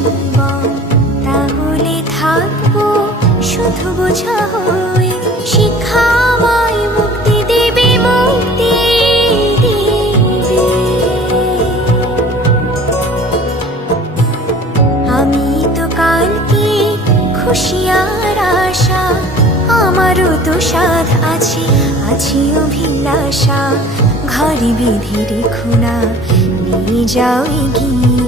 জীবন, তাহলে থাকবো শুধু বোঝা হয়ে। শিক্ষাময় মুক্তি দেবে, মুক্তি দেবে। আমি তো কালকে খুশি আর আশা, আমারও তো সাধ আছে, আছে অভিলাষা। ঘরে বেঁধে রেখো না, নিয়ে যাও এগিয়ে।